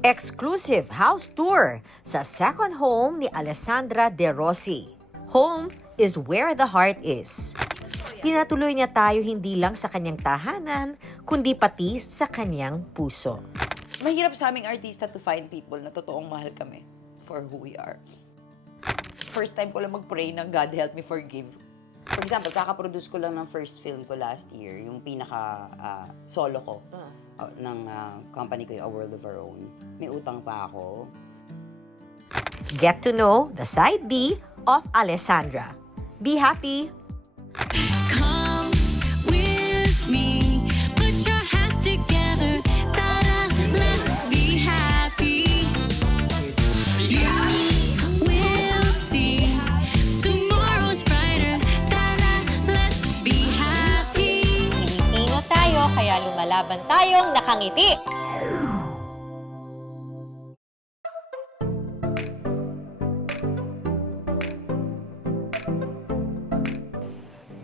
Exclusive house tour sa second home ni Alessandra De Rossi. Home is where the heart is. Pinatuloy niya tayo hindi lang sa kanyang tahanan, kundi pati sa kanyang puso. Mahirap sa aming artista to find people na totoong mahal kami for who we are. First time ko lang mag-pray na God help me forgive. For example, kakaproduce ko lang ng first film ko last year, yung pinaka-solo ko ng company ko, yung A World of Our Own. May utang pa ako. Get to know the side B of Alessandra. Be happy! Come with me, put your hands together, ta-da, let's be happy. You will see tomorrow's brighter, ta-da, let's be happy. Pilipino tayo, kaya lumalaban tayong nakangiti.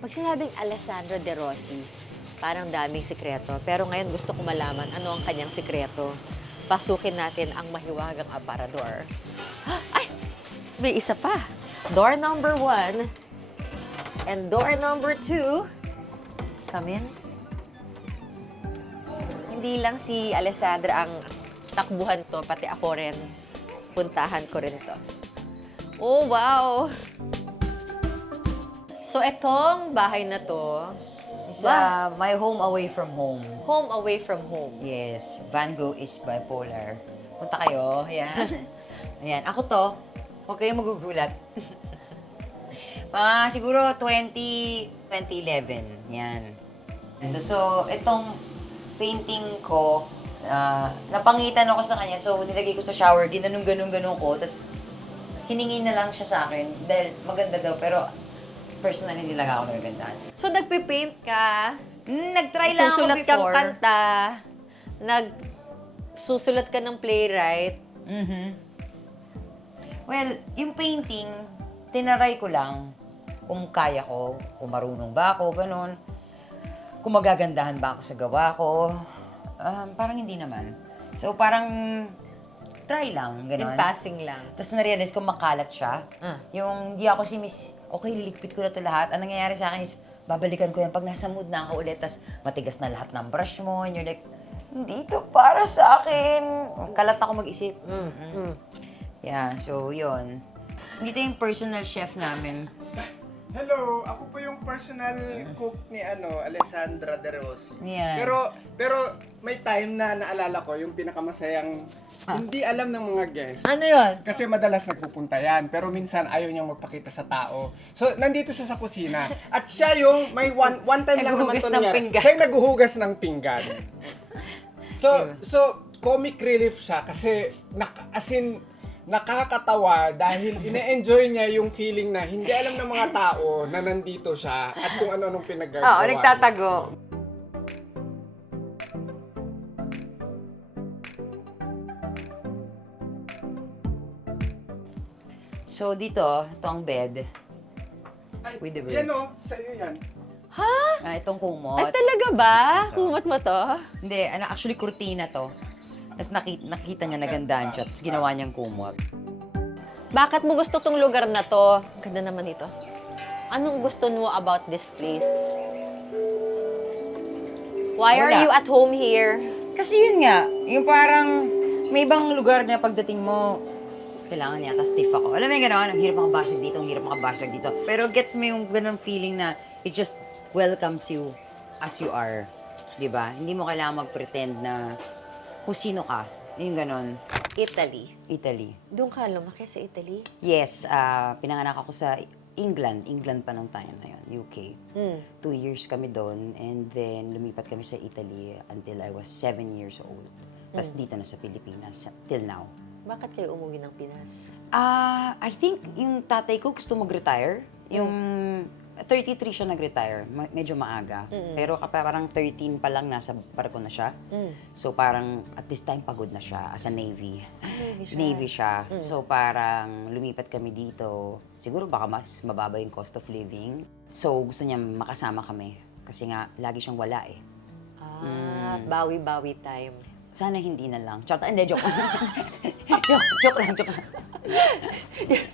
Pag sinabing Alessandra De Rossi, parang daming sikreto. Pero ngayon gusto ko malaman ano ang kanyang sikreto. Pasukin natin ang mahiwagang aparador. Ay! May isa pa. Door number 1 and door number 2. Come in. Hindi lang si Alessandra ang takbuhan to, pati ako rin. Puntahan ko rin to. Oh, wow! So, etong bahay na to, It's my home away from home. home away from home. Yes, Van Gogh is bipolar. Punta kayo, ayan. Ayan, ako to. Huwag kayong magugulat. Siguro 2011, yan. So, itong painting ko, napangitan ako sa kanya. So, nilagay ko sa shower, ginanong-ganong ko. Tapos, hiningi na lang siya sa akin dahil maganda daw. Pero, personally, hindi lang ako nagagandahan. So, nagpipaint ka, Nag-try lang ako susulat kang before. kanta, nagsusulat ka ng playwright. Well, yung painting, tinaray ko lang kung kaya ko, kung marunong ba ako, ganun. Kung magagandahan ba ako sa gawa ko. Parang hindi naman. So, parang try lang, In ganun. passing lang. Tapos na-realize ko makalat siya. Ah. Yung di ako si Miss, okay, liligpit ko na to lahat. Ang nangyayari sa akin is, babalikan ko yan pag nasa mood na ako ulit. Tapos matigas na lahat ng brush mo. And you're like, hindi to para sa akin. Kalat ako mag-isip. Yeah, so yun. Dito yung personal chef namin. Hello, ako po yung personal cook ni Alessandra De Rossi. Yan. Pero may time na naalala ko yung pinakamasayang hindi alam ng mga guests. Ano yun? Kasi madalas nagpupunta yan, pero minsan ayaw niyang magpakita sa tao. So, nandito siya sa kusina. At siya yung, may one time lang naman Naghuhugas to ng nangyari. pinggan. Siya yung naghuhugas ng pinggan. So comic relief siya kasi, nakakatawa dahil ine-enjoy niya yung feeling na hindi alam ng mga tao na nandito siya at kung ano-anong pinagagawa. Oo, nagtatago. So dito, ito ang bed. With the birds. Yan o, sa iyo yan. Itong kumot. Ay, talaga ba? Kumot mo to? Hindi, actually kurtina to. Tapos nakita niya nagandaan siya, tapos ginawa niyang kumot. Bakit mo gusto tong lugar na to? Ganda naman ito. Anong gusto mo about this place? Why are Wala. you at home here? Kasi yun nga, yung parang may ibang lugar na pagdating mo, kailangan yata stiff ako. Alam mo yung gano'n, ang hirap makabasag dito, ang hirap makabasag dito. Pero gets mo yung ganun feeling na it just welcomes you as you are. Diba? Hindi mo kailangan mag-pretend na kung sino ka. Yung gano'n. Italy. Italy. Doon ka lumaki sa Italy? Yes, pinanganak ako sa England. England pa nung time na yun, UK. 2 years kami doon, and then lumipat kami sa Italy until I was 7 years old. Tapos dito na sa Pilipinas, till now. Bakit kayo umuwi ng Pinas? I think yung tatay ko gusto mag-retire. Yung 33 siya nag-retire, medyo maaga. Pero parang 13 pa lang nasa barko na siya. So parang at this time pagod na siya as a Navy. Navy siya. So parang lumipat kami dito. Siguro baka mas mababa yung cost of living. So gusto niya makasama kami. Kasi nga lagi siyang wala eh. Bawi-bawi time. Sana hindi na lang. Tsaka, hindi, joke. joke lang.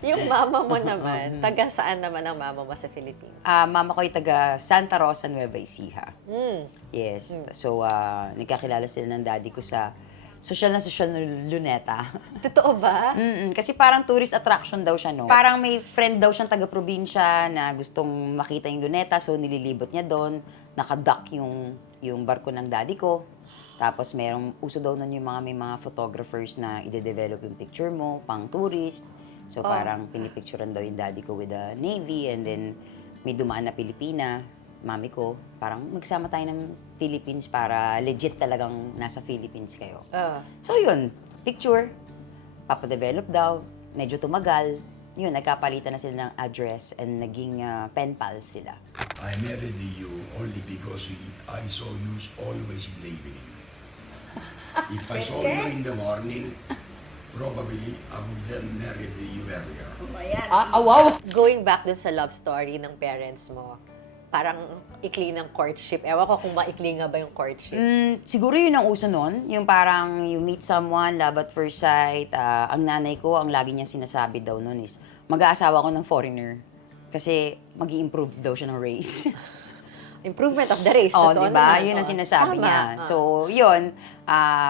Yung mama mo naman, taga saan naman ang mama mo sa Philippines? Mama ko ay taga Santa Rosa, Nueva Ecija. Mm. Yes. So, nagkakilala sila ng daddy ko sa social na Luneta. Totoo ba? Kasi parang tourist attraction daw siya, no? Parang may friend daw siyang taga-probinsya na gustong makita yung Luneta, so nililibot niya doon. Nakadock yung barko ng daddy ko. Tapos uso daw nun yung may mga photographers na ide-develop yung picture mo, pang tourist. So parang pinipicturean daw yung daddy ko with the Navy, and then may dumaan na Pilipina, mami ko, parang magsama tayo ng Philippines para legit talagang nasa Philippines kayo. So yun, picture, papadevelop daw, medyo tumagal, yun, nagkapalitan na sila ng address and naging pen pals sila. I married you only because I saw you always in the evening. If I saw you in the morning, probably I would have married you earlier. Wow! Going back dun sa love story ng parents mo, parang ikli ng courtship. Ewan ko kung maikli nga ba yung courtship. Siguro yun ang uso nun, yung parang you meet someone, love at first sight. Ang nanay ko, ang lagi niyang sinasabi daw nun is, mag-aasawa ko ng foreigner. Kasi mag-i-improve daw siya ng race. Improvement of the race. Oo, totoo di ba? naman. Yun ang Oo. sinasabi Tama. niya. So, yun,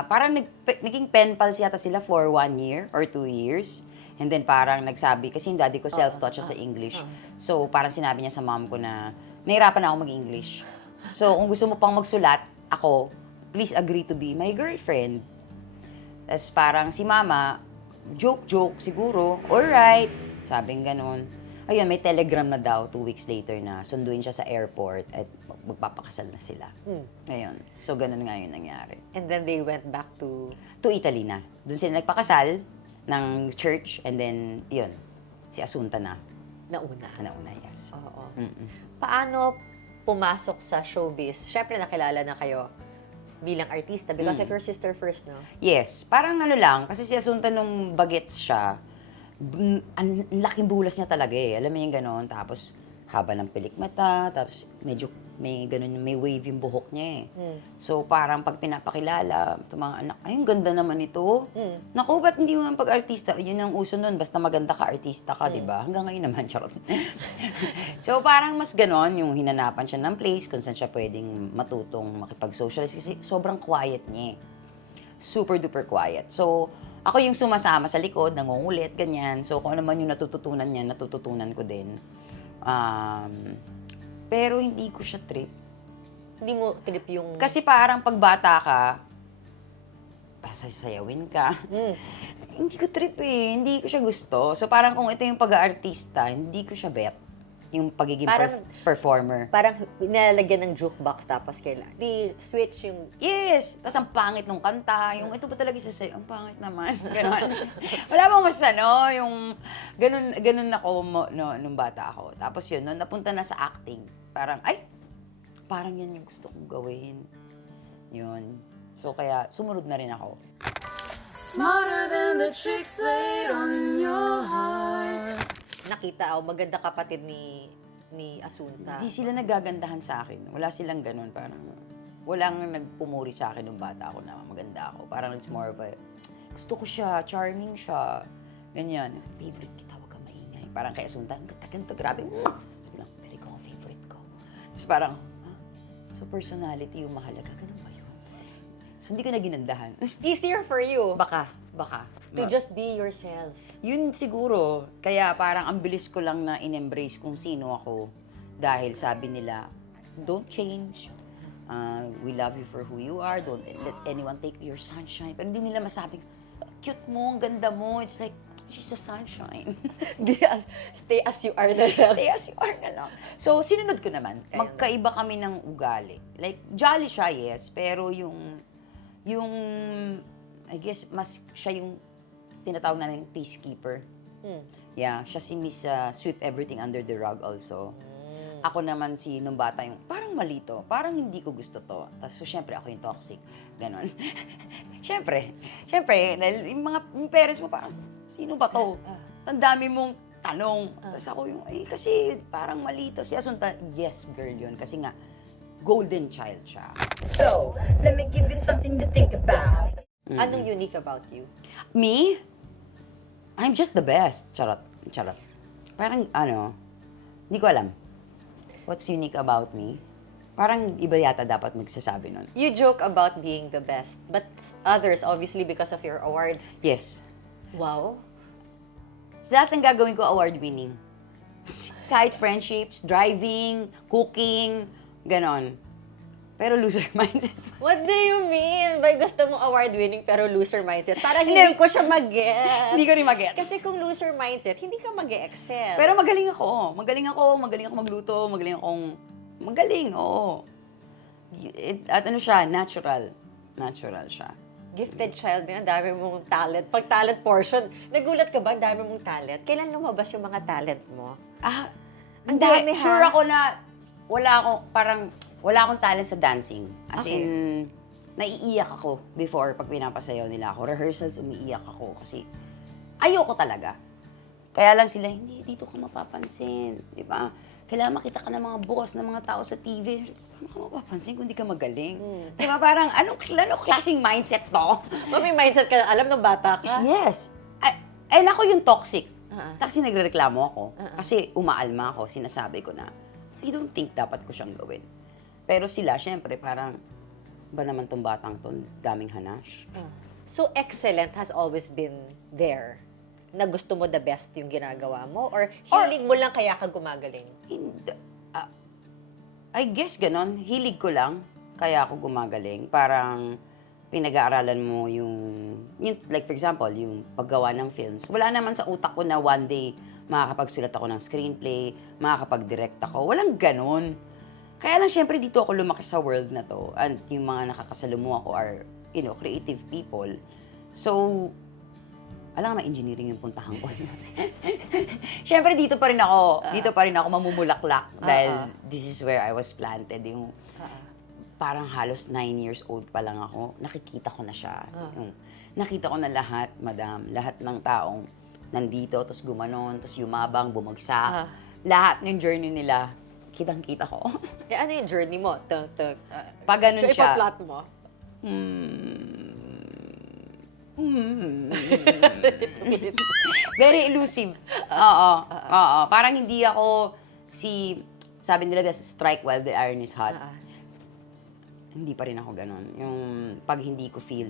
parang naging pen pals yata sila for 1 year or 2 years. And then parang nagsabi, kasi yung daddy ko self-taught siya sa English. So, parang sinabi niya sa mom ko na, nahirapan na ako mag-English. So, kung gusto mo pang magsulat, ako, please agree to be my girlfriend. Tapos parang si mama, joke siguro, alright, sabing ganun. Ayun, may telegram na daw 2 weeks later na sunduin siya sa airport at magpapakasal na sila. Ngayon. So, ganun nga yun nangyari. And then they went back to... To Italy na. Doon sila nagpakasal ng church and then, yun, si Asunta na. Nauna. Nauna, yes. Oo. Paano pumasok sa showbiz? Siyempre, nakilala na kayo bilang artista because of your sister first, no? Yes. Parang ano lang, kasi si Asunta nung bagets siya, ang laking bulas niya talaga eh. Alam mo yung gano'n. Tapos, haba ng pilik mata, tapos medyo may ganun, may wave yung buhok niya eh. So, parang pag pinapakilala, ito mga anak, ay, ang ganda naman ito. Naku, ba't hindi mo man pag-artista? Yun ang uso nun, basta maganda ka, artista ka, di ba? Hanggang ngayon naman, charot. So, parang mas ganon, yung hinanapan siya ng place, kung saan siya pwedeng matutong makipag-socialize, kasi sobrang quiet niya eh. Super duper quiet. So, ako yung sumasama sa likod, nangungulit, ganyan. So, kung ano man yung natututunan niya, natututunan ko din. Pero hindi ko siya trip. Hindi mo trip yung... Kasi parang pagbata ka, pasasayawin ka. Hindi ko trip eh. Hindi ko siya gusto. So parang kung ito yung pag-aartista, hindi ko siya bet. Yung pagiging Parang- performer. Parang nilalagyan ng jukebox tapos di switch yung... Yes! Tapos ang pangit nung kanta. Yung ito ba talaga siya ang pangit naman. Ganon. Wala bang mas yung ganun ako nung bata ako. Tapos yun, nung napunta na sa acting, parang, parang yan yung gusto kong gawin. Yun. So kaya sumunod na rin ako. Nakita maganda kapatid ni Asunta. Hindi sila nagagandahan sa akin. Wala silang ganun. Parang walang nagpumuri sa akin nung bata ako na maganda ako. Parang it's more of a, gusto ko siya, charming siya. Ganyan. Favorite kita, huwag kang maingay. Parang kay Asunta, ang ganda, grabe. Sabi lang, pero ikaw ang favorite ko. Tapos parang, so personality yung mahalaga. Ganun ba yun? So hindi ko na ginandahan. Easier for you Baka. to just be yourself. Yun siguro. Kaya parang ang bilis ko lang na in-embrace kung sino ako. Dahil sabi nila, don't change. We love you for who you are. Don't let anyone take your sunshine. Pero hindi nila masabing, cute mo, ang ganda mo. It's like, she's a sunshine. Stay as you are na lang. Stay as you are na lang. So, sinunod ko naman. Kaya Magkaiba kami ng ugali. Like, jolly siya, yes. Pero yung I guess, mas siya yung tinatawag namin peacekeeper. Yeah, siya si Miss Sweep Everything Under the Rug also. Ako naman si nung bata yung, parang malito, parang hindi ko gusto to. Tapos, so, syempre, ako yung toxic. Ganon. Syempre, yung parents mo parang, sino ba to? Ang dami mong tanong. Tapos ako yung, kasi parang malito. Si Asunta, yes, girl yun. Kasi nga, golden child siya. So, let me give you something to think about. Anong unique about you? Me? I'm just the best. Charot. Charot. Parang, hindi ko alam. What's unique about me? Parang iba yata dapat magsasabi nun. You joke about being the best, but others, obviously, because of your awards. Yes. Wow. Sa lahat ng gagawin ko, award-winning. Kahit friendships, driving, cooking, ganon. Pero loser mindset. What do you mean by gusto mong award-winning pero loser mindset? Parang hindi ko siya mag-get. Hindi ko rin mag-gets. Kasi kung loser mindset, hindi ka mag-excel. Pero magaling ako. Magaling ako magluto, magaling, oo. At ano siya, natural. Natural siya. Gifted child mo, ang dami mong talent. Pag talent portion, nagulat ka ba, ang dami mong talent? Kailan lumabas yung mga talent mo? Ang Hindi, dami, ha? sure ako na wala akong talent sa dancing. As Okay. in, naiiyak ako before pag pinapasayaw nila ako. Rehearsals, umiiyak ako kasi ayoko talaga. Kaya lang sila, hindi, dito ka mapapansin. Di ba? Kailangan makita ka ng mga boss, ng mga tao sa TV. Paano ka mapapansin kung hindi ka magaling? Di ba? Parang, anong klaseng mindset to? May mindset ka na alam ng bata ka? Yes. And ako yung toxic. Ah. Kasi nagrereklamo ako. Kasi umaalma ako, sinasabi ko na, I don't think dapat ko siyang gawin. Pero sila, syempre, parang, ba naman tong batang to, daming hanash. So, excellent has always been there. Na gusto mo the best yung ginagawa mo? Or hiling mo lang kaya ka gumagaling? Hindi, I guess ganon, hilig ko lang, kaya ako gumagaling. Parang, pinag-aaralan mo yung, like for example, yung paggawa ng films. Wala naman sa utak ko na one day makakapagsulat ako ng screenplay, makakapag-direct ako. Walang ganon. Kaya lang syempre dito ako lumaki sa world na to. And yung mga nakakasalumuha ko are, creative people. So, alam nga, engineering yung puntahan ko. Syempre dito pa rin ako mamumulaklak dahil this is where I was planted. Yung parang halos 9 years old pa lang ako, nakikita ko na siya. Nakita ko na lahat, madam, lahat ng taong nandito, tapos gumanon, tapos yumabang, bumagsak. Lahat ng journey nila, kitang-kita ko. Ano yung journey mo? Pag ganun Kung siya, ipa-plot mo? very elusive. Oo. Parang hindi ako sabi nila, strike while the iron is hot. Hindi pa rin ako ganun. Yung pag hindi ko feel.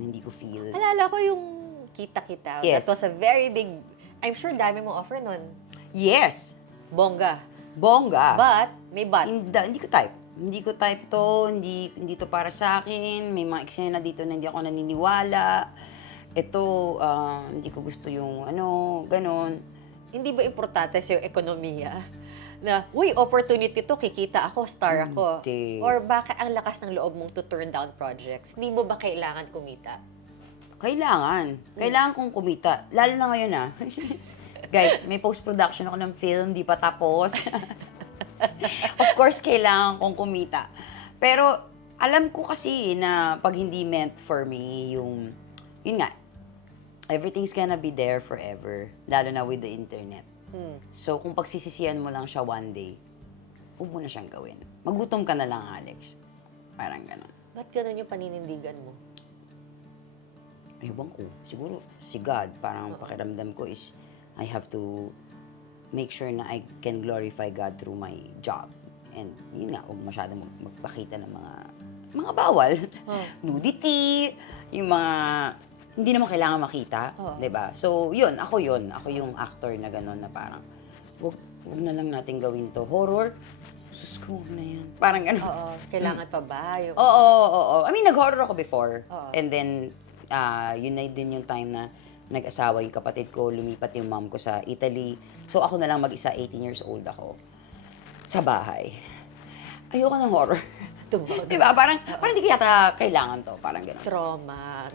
Alala ko yung kita-kita. Yes. That was a very big, I'm sure dami mong offer nun. Yes. Bongga. Bongga. But, may but. Hindi ko type. Hindi ko type to, hindi to para sa akin. May mga eksena dito na hindi ako naniniwala. Ito, hindi ko gusto yung ganon. Hindi ba importante sa yung ekonomiya? Na, uy, opportunity to, kikita ako, star ako. Hindi. Or baka ang lakas ng loob mong to turn down projects? Hindi mo ba kailangan kumita? Kailangan. Kailangan kong kumita. Lalo na ngayon Guys, may post-production ako ng film, di pa tapos. Of course, kailangan kong kumita. Pero, alam ko kasi na pag hindi meant for me, yun nga, everything's gonna be there forever. Lalo na with the internet. So, kung pagsisisihan mo lang siya one day, huwag mo na siyang gawin. Magutom ka na lang, Alex. Parang gano'n. Ba't ganun yung paninindigan mo? Ewan ko. Siguro, si God, parang pakiramdam ko is, I have to make sure na I can glorify God through my job. And yun nga, huwag masyadong magpakita ng mga bawal. Nudity, yung mga hindi naman kailangan makita, 'di ba? So, ako yung actor na gano'n na parang wag na lang natin gawin to. Horror, sus ko, wag na yan. Parang gano'n. Oo, kailangan pa ba? Yung... Oo. I mean, nag-horror ako before. Oo. And then, yun na din yung time na nag-asawa yung kapatid ko, lumipat yung mom ko sa Italy. So, ako na lang mag-isa, 18 years old ako. Sa bahay. Ayoko ng horror. Diba? Parang hindi ko yata kailangan to. Parang gano'n. Trauma.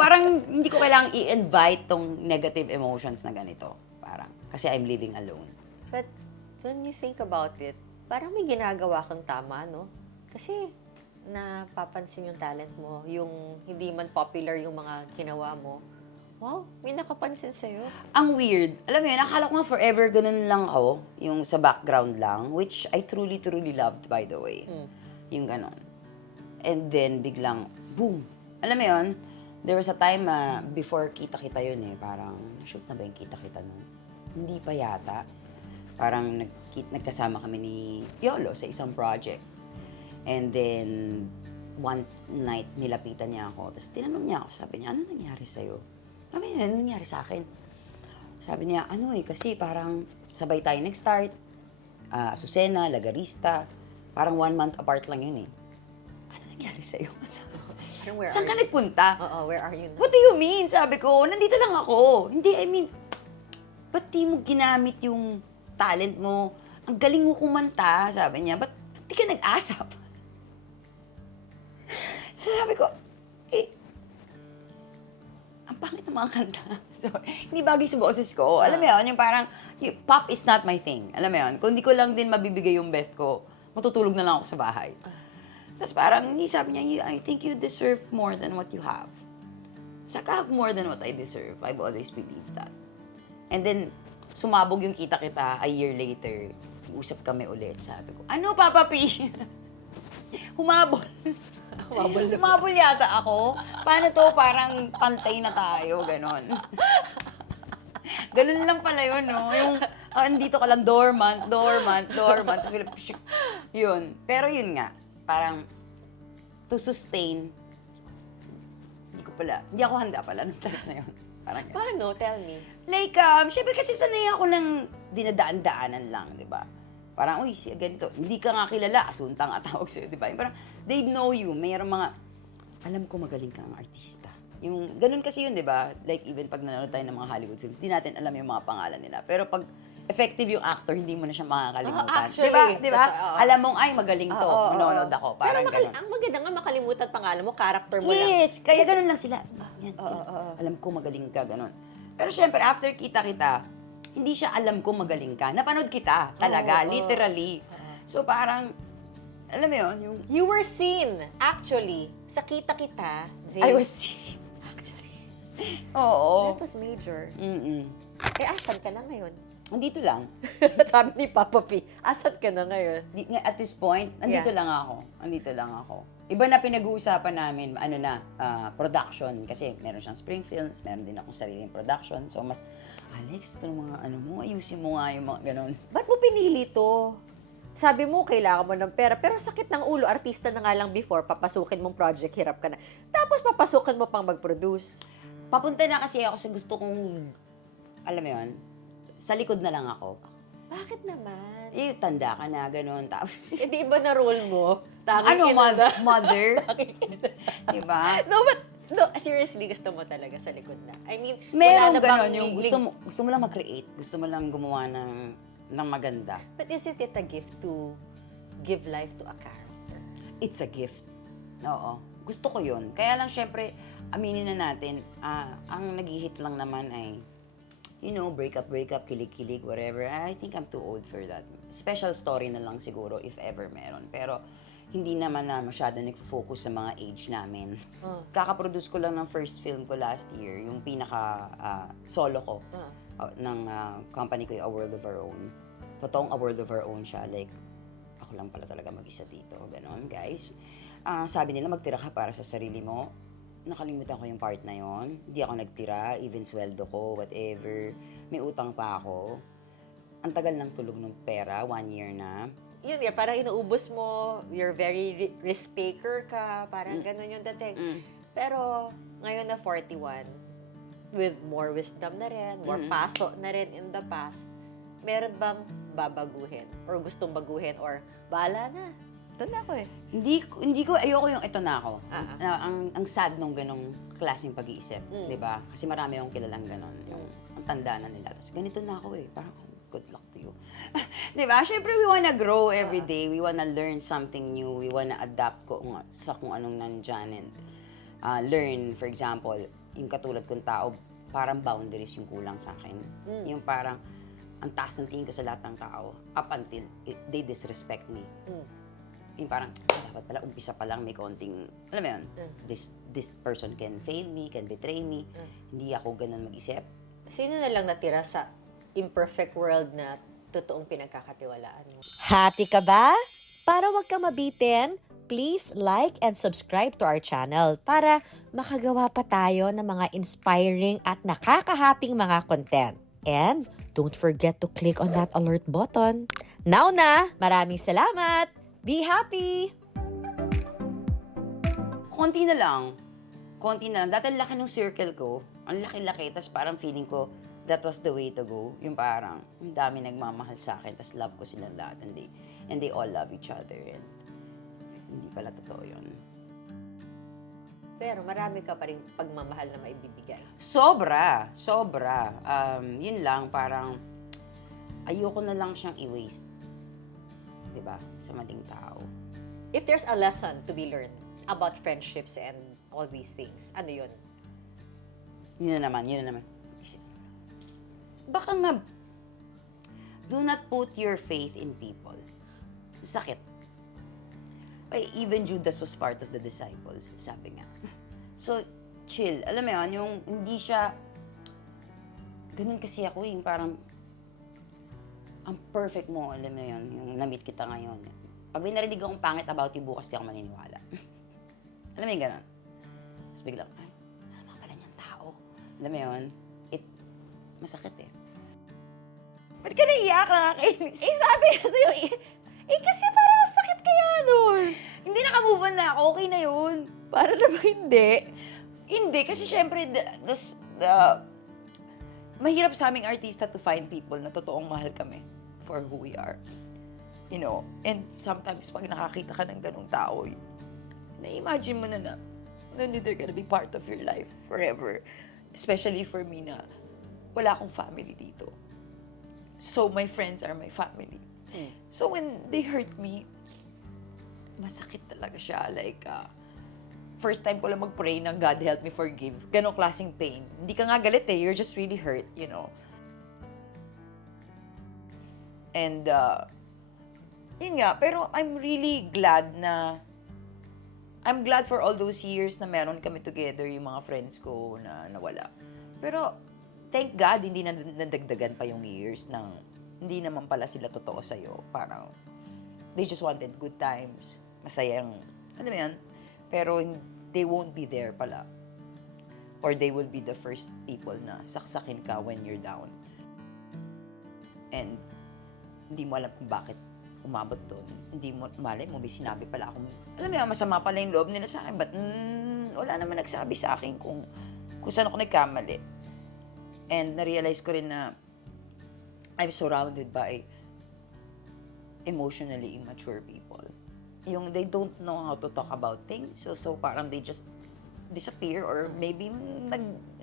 Parang hindi ko kailangang i-invite tong negative emotions na ganito. Parang, kasi I'm living alone. But when you think about it, parang may ginagawa kang tama, no? Kasi napapansin yung talent mo, yung hindi man popular yung mga ginawa mo. Wow, may nakapansin sa'yo. Ang weird. Alam mo yun, akala ko nga forever ganun lang ako, yung sa background lang, which I truly, truly loved, by the way. Yung ganon. And then, biglang, boom. Alam mo yun, There was a time before kita-kita yun eh, parang, shoot na ba yung kita-kita nun? Hindi pa yata. Parang nagkasama kami ni Piolo sa isang project. And then, one night, nilapitan niya ako. Tapos tinanong niya ako, sabi niya, ano nangyari sa'yo? Sabi niya, ano nangyari sa akin? Sabi niya, kasi parang sabay tayo nag-start. Azucena, Lagarista, parang 1 month apart lang yun eh. Ano nangyari sa'yo? Parang where Saan are ka you? nagpunta? Oo, where are you now? What do you mean? Sabi ko, nandito lang ako. Hindi, I mean, ba't di mo ginamit yung talent mo? Ang galing mo kumanta, sabi niya. Ba't di ka nag-asap? So sabi ko, ang pangit ng mga kanta. So, hindi bagay sa boses ko. Alam mo yun, yung parang, pop is not my thing. Alam mo yun, kung di ko lang din mabibigay yung best ko, matutulog na lang ako sa bahay. Tapos parang, sabi niya, I think you deserve more than what you have. Saka have more than what I deserve. I've always believed that. And then, sumabog yung kita-kita a year later. Usap kami ulit. Sabi ko, ano, Papa P? Humabol. Humabol yata ako. Paano to? Parang pantay na tayo. Ganon. Ganon lang pala yun, no? Yung, andito ka lang, dormant. Tapos, yun. Pero yun nga, parang, to sustain, hindi ako handa pala nung time na yun. Parang ganun. Paano? Tell me. Like, syempre kasi sanay ako ng dinadaan-daanan lang, di ba? Parang, uy, siya ganito. Hindi ka nga kilala, asunta nga tawag sa'yo, di ba? Yung parang, they know you. Mayroong mga, alam ko magaling kang artista. Yung, ganun kasi yun, di ba? Like, even pag nanonood tayo ng mga Hollywood films, di natin alam yung mga pangalan nila. Pero pag effective yung actor, hindi mo na siya makakalimutan. Actually, di ba? totoo. Alam mong, ay, magaling to. Manonood ako. Pero Parang ganun. ang maganda nga makalimutan pangalan mo, character mo lang. Yes, kaya ganun lang sila. Yan, alam ko magaling ka, ganun. Pero syempre, after kita-kita, hindi siya alam ko magaling ka. Napanood kita, talaga, literally. So parang, alam mo yun, yung... You were seen, actually, sa kita-kita, Zay. I was seen. Actually. Oo. That was major. Mm-mm. Asan ka na ngayon? Andito lang. Sabi ni Papa P, asan ka na ngayon? At this point, andito lang ako. Iba na pinag-uusapan namin, production. Kasi meron siyang Spring Films, meron din akong sariling production. So mas, Alex, ito mga ayusin mo nga yung mga ganon. Ba't mo pinili to? Sabi mo, kailangan mo ng pera. Pero sakit ng ulo, artista na nga lang before, papasukin mong project, hirap ka na. Tapos papasukin mo pang mag-produce. Papunta na kasi ako sa gusto kong, alam mo yun, sa likod na lang ako. Bakit naman? Tanda ka na, ganon. Tapos, Eh, di ba na role mo? Tanging mother? Diba? No, but, no, seriously, gusto mo talaga sa likod na. I mean, Meron wala na bang ganon, yung gusto mo lang mag-create, gusto mo lang gumawa ng maganda. But isn't it a gift to give life to a character? It's a gift. Oo. Gusto ko yun. Kaya lang, syempre, aminin na natin, ang nag-hit lang naman ay, break up, kilig-kilig, whatever. I think I'm too old for that. Special story na lang siguro, if ever meron. Pero, hindi naman na masyado nag-focus sa mga age namin. Kakaproduce ko lang ng first film ko last year, yung pinaka-solo ko ng company ko, yung A World of Our Own. Totoong A World of Our Own siya. Like, ako lang pala talaga mag-isa dito. Ganon, guys. Sabi nila, magtira ka para sa sarili mo. Nakalimutan ko yung part na yon. Hindi ako nagtira, even sweldo ko, whatever. May utang pa ako. Ang tagal ng tulog ng pera, 1 year na. Yun nga, parang inuubos mo, you're very risk taker ka, parang ganun yung dating. Pero ngayon na 41, with more wisdom na rin, more paso na rin in the past, meron bang babaguhin? Or gustong baguhin? Or bahala na? Ito na ako eh. Ayoko yung ito na ako. Ang sad nung ganong klaseng pag-iisip, di ba? Kasi marami akong kilalang ganon, yung ang tanda na nila. Tapos ganito na ako eh, parang good luck to you. Di ba? Siyempre, we wanna grow every day. We wanna learn something new. We wanna adapt sa kung anong nandyan and learn, for example, yung katulad kong tao, parang boundaries yung kulang sa akin. Yung parang, ang taas ng tingin ko sa lahat ng tao, up until they disrespect me. Yung parang, dapat pala, umpisa pa lang may konting, alam mo yun, this person can fail me, can betray me. Hindi ako ganun mag-isip. Sino na lang natira sa imperfect world na totoong pinagkakatiwalaan mo? Happy ka ba? Para wag ka mabitin, please like and subscribe to our channel para makagawa pa tayo ng mga inspiring at nakakahaping mga content. And don't forget to click on that alert button. Now na, maraming salamat! Be happy! Konti na lang. Konti na lang. Dati ang laki ng circle ko. Ang laki-laki. Tapos parang feeling ko, that was the way to go. Yung parang, ang dami nagmamahal sa akin. Tapos love ko silang lahat. And they all love each other. And hindi pala totoo yun. Pero marami ka pa rin pagmamahal na maibibigay. Sobra. Sobra. Yun lang, parang, ayoko na lang siyang i-waste. Diba? Sa maling tao. If there's a lesson to be learned about friendships and all these things, ano yun? Yun na naman. Baka nga, do not put your faith in people. Sakit. Ay, even Judas was part of the disciples, sabi nga. So, chill. Alam mo yun, yung hindi siya, ganun kasi ako, yung parang, ang perfect mo, alam mo yun, yung na-meet kita ngayon. Pag may narinig akong pangit about you, bukas di ako maniniwala. Alam mo yung ganun? Tapos biglang, ay, sama pala niyang tao. Alam mo yun, masakit eh. Ba't ka naiiyak, nakakainis? Sabi ko sa'yo, kasi parang sakit kaya nun. Hindi, nakamove on na ako, okay na yun. Para naman hindi. Hindi, kasi syempre, mahirap sa aming artista to find people na totoong mahal kami for who we are. You know, and sometimes pag nakakita ka ng ganung tao, na-imagine mo na they're gonna be part of your life forever. Especially for me na wala akong family dito. So, my friends are my family. So, when they hurt me, masakit talaga siya. Like, first time ko lang mag-pray na God help me forgive. Ganong klaseng pain. Hindi ka nga galit eh. You're just really hurt, you know. And, yun nga. Pero I'm really glad I'm glad for all those years na meron kami together, yung mga friends ko na nawala. Pero, thank God, hindi na nadagdagan pa yung years ng hindi naman pala sila totoo sa'yo. Parang, they just wanted good times. Masayang, ano yan? Pero, they won't be there pala. Or they will be the first people na saksakin ka when you're down. And, hindi mo alam kung bakit umabot doon. Hindi mo, malay mo, may sinabi pala akong, alam mo yan, masama pala yung loob nila sa akin, but wala naman nagsabi sa akin kung saan ako nagkamali. And na-realize ko rin na I'm surrounded by emotionally immature people. Yung they don't know how to talk about things, so parang they just disappear or maybe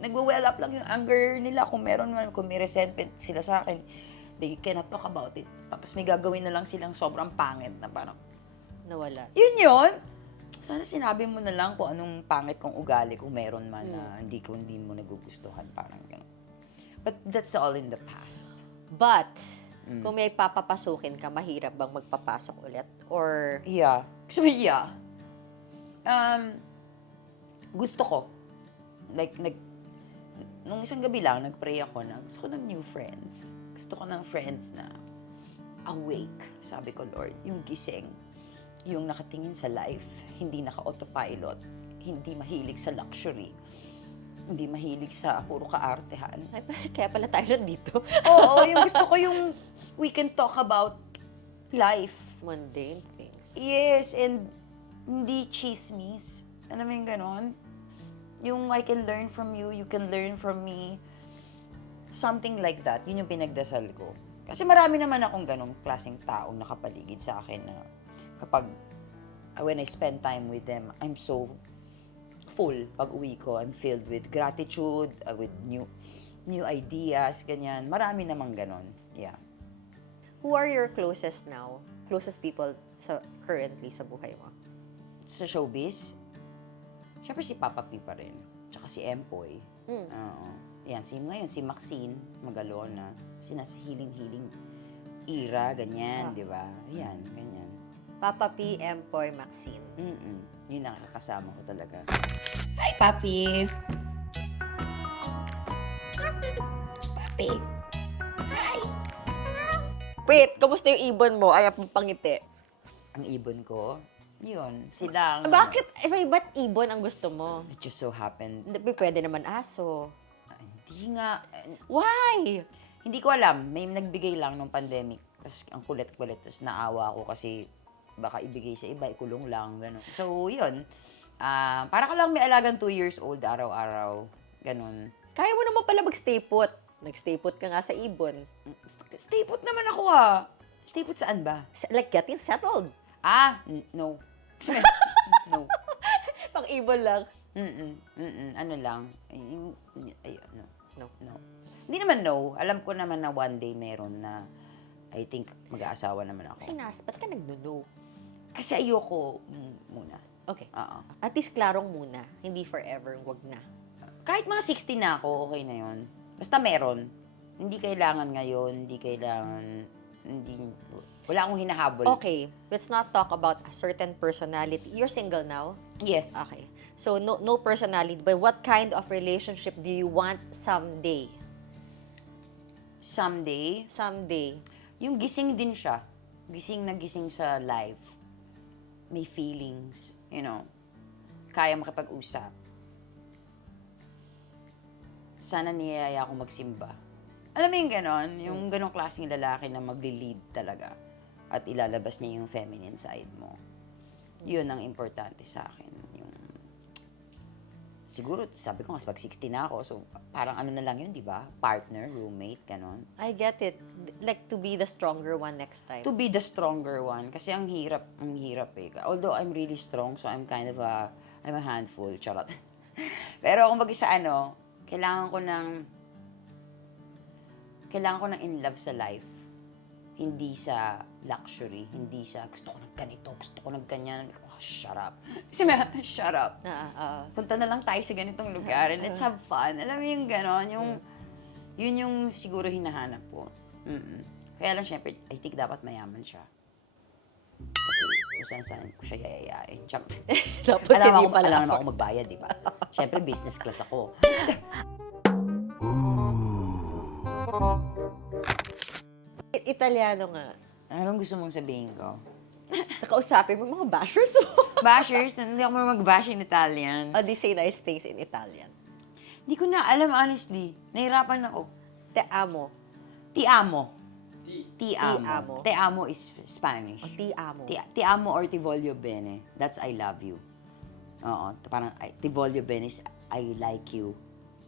nagwe-well up lang yung anger nila kung meron man, kung may resentment sila sa akin. They cannot talk about it. Tapos may gagawin na lang silang sobrang pangit na parang, Nawala. yun! Sana sinabi mo na lang kung anong pangit kong ugali kung meron man na hindi mo nagugustuhan. Parang gano'n. But that's all in the past. But, kung may papapasukin ka, mahirap bang magpapasok ulit? Or, Yeah. Gusto mo, yeah. Gusto ko. Like, nung isang gabi lang, nag-pray ako na gusto ko ng new friends. Gusto ko ng friends na awake, sabi ko, Lord. Yung gising. Yung nakatingin sa life. Hindi naka-autopilot. Hindi mahilig sa luxury. Hindi mahilig sa puro kaartehan. ay, kaya pala tayo nandito. Oo, yung gusto ko yung we can talk about life. Mundane things. Yes, and hindi chismis. Ano mo yung ganon? Yung I can learn from you, you can learn from me. Something like that. Yun yung pinagdasal ko. Kasi marami naman akong ganong klaseng taong nakapaligid sa akin na kapag when I spend time with them, I'm so full pag uwi ko. I'm filled with gratitude, with new ideas, ganyan. Marami namang ganon. Yeah. Who are your closest now? Closest people currently sa buhay mo? Sa showbiz, syempre si Papa P pa rin. Tsaka si Empoy. Oo. Yan, si Maxine Magalona. Si nasa healing era, ganyan, di ba? Yan, ganyan. Papa P, Empoy, Maxine. Yun nakakasama ko talaga. Hi, Papi! Papi! Hi! Wait, kamusta yung ibon mo? Ay, pangiti. Ang ibon ko, yun, silang... Bakit? Ba't ibon ang gusto mo? It just so happened. Pwede naman aso. Hindi nga, Why? hindi ko alam. May nagbigay lang nung pandemic. Tapos ang kulit-kulit. Tapos naawa ako kasi baka ibigay sa iba, ikulong lang, gano'n. So, yun. Para ka lang may alagang 2 years old, araw-araw. Gano'n. Kaya mo naman pala mag-stay put. Nag-stay put ka nga sa ibon. Stay put naman ako Stay put saan ba? Like getting settled. No. No. Pang ibon lang. Ano lang. No. No. No. Hindi naman no. Alam ko naman na one day meron na I think mag-aasawa naman ako. Kasi ba't ka nagno-no? Kasi ayoko muna. Okay. Oo. At least klarong muna. Hindi forever, wag na. Kahit mga 60 na ako, okay na yun. Basta meron. Hindi kailangan ngayon, wala akong hinahabol. Okay, let's not talk about a certain personality. You're single now? Yes. Okay. So, no personality, but what kind of relationship do you want someday? Someday, Someday. yung gising din siya. Gising na gising sa life. May feelings, kaya makipag-usap. Sana niyaya ako magsimba. Alam mo yung ganon? Yung ganong klaseng lalaki na magli-lead talaga. At ilalabas niya yung feminine side mo. Yun ang importante sa akin. Siguro, sabi ko nga, pag 60 na ako, so parang ano na lang yun, di ba? Partner, roommate, ganon. I get it. Like to be the stronger one next time. To be the stronger one. Kasi ang hirap eh. Although I'm really strong, so I'm I'm a handful, charot. Pero kung sa kailangan ko ng in love sa life. Hindi sa luxury. Hindi sa gusto ko ng ganito, gusto ko ng ganyan. Shut up. Kasi shut up. Punta na lang tayo sa ganitong lugar and let's have fun. Alam mo yung gano'n, yun yung siguro hinahanap ko. Kaya lang syempre, I think dapat mayaman siya. Kasi kung saan ko siya yayayain. Tapos hindi pala alam naman ako magbayad, di ba? Syempre, business class ako. Italiano nga. Anong gusto mong sabihin ko? Nakausapin mo mga bashers mo. Bashers, hindi ako mag-bash in Italian. Oh, they say nice things in Italian. Hindi ko na alam, honestly. Nahirapan ako. Te amo. Ti amo. Ti amo. Te amo is Spanish. O ti amo. Ti amo or ti voglio bene. That's I love you. Oo. Parang ti voglio bene is I like you.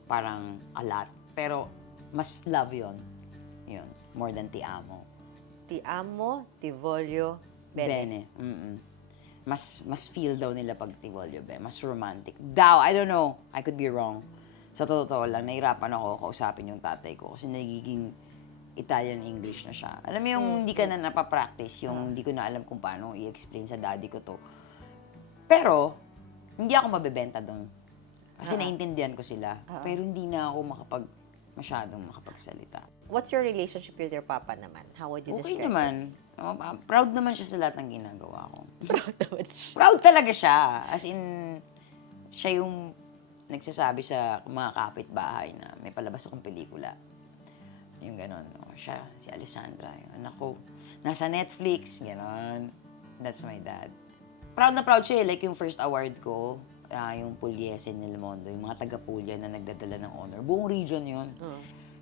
Parang a lot. Pero mas love yon. Yun. More than ti amo. Ti amo, ti voglio bene. Mas feel daw nila pag ti voglio bene. Mas romantic. Daw, I don't know. I could be wrong. Sa totoo lang, nahirapan ako kausapin yung tatay ko kasi nagiging Italian English na siya. Alam mo yung hindi ka na napapractice, yung hindi ko na alam kung paano i-explain sa daddy ko to. Pero, hindi ako mabebenta doon. Kasi naiintindihan ko sila. Pero hindi na ako masyadong makapagsalita. What's your relationship with your papa naman? How would you Okay describe naman. Proud naman siya sa lahat ng ginagawa ko. Proud naman siya. Proud talaga siya. As in, siya yung nagsasabi sa mga kapitbahay na may palabas akong pelikula. Yung gano'n. Siya, si Alessandra, yung anak ko. Nasa Netflix, gano'n. That's my dad. Proud na proud siya. Like yung first award ko, yung Pugliese Nel Mondo, yung mga taga-Puglia na nagdadala ng honor. Buong region yun.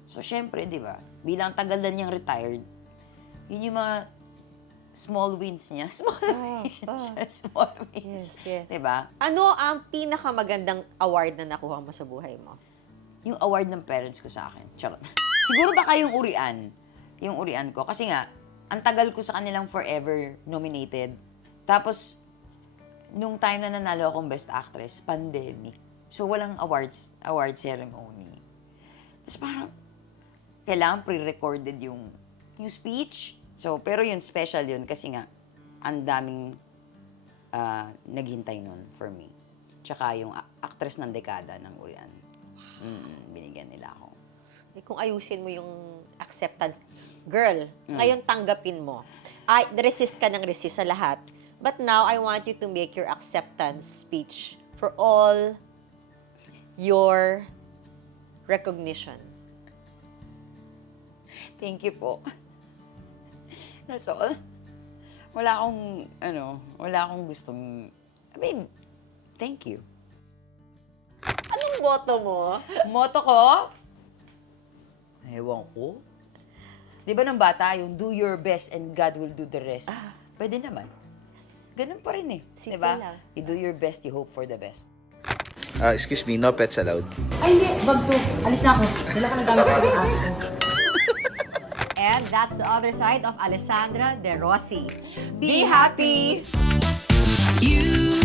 So, syempre, di ba? Bilang tagal na niyang retired, yun yung mga small wins niya. Small wins. Yes. Di ba? Ano ang pinakamagandang award na nakuha mo sa buhay mo? Yung award ng parents ko sa akin. Charot. Siguro baka yung urian. Yung urian ko. Kasi nga, ang tagal ko sa kanilang forever nominated. Tapos, nung time na nanalo akong Best Actress, pandemic. So, walang award ceremony. Tapos parang, kailangan pre-recorded yung speech. So, pero yun, special yun kasi nga, ang daming naghintay nun for me. Tsaka yung actress ng dekada ng Urian. Binigyan nila ako. Kung ayusin mo yung acceptance. Girl, ngayon tanggapin mo. Resist ka ng resist sa lahat. But now, I want you to make your acceptance speech for all your recognition. Thank you po. That's all. wala akong gustong, thank you. Anong boto mo? Moto ko? Ewan ko. Di ba ng bata, yung do your best and God will do the rest? Pwede naman. Ganun pa rin eh. Di ba? lang. You do your best, you hope for the best. Excuse me, no pets allowed. Ay, hindi. Bag to. Alis na ako. Dala ka ng gamit ko yung aso ko. And that's the other side of Alessandra De Rossi. Be happy! You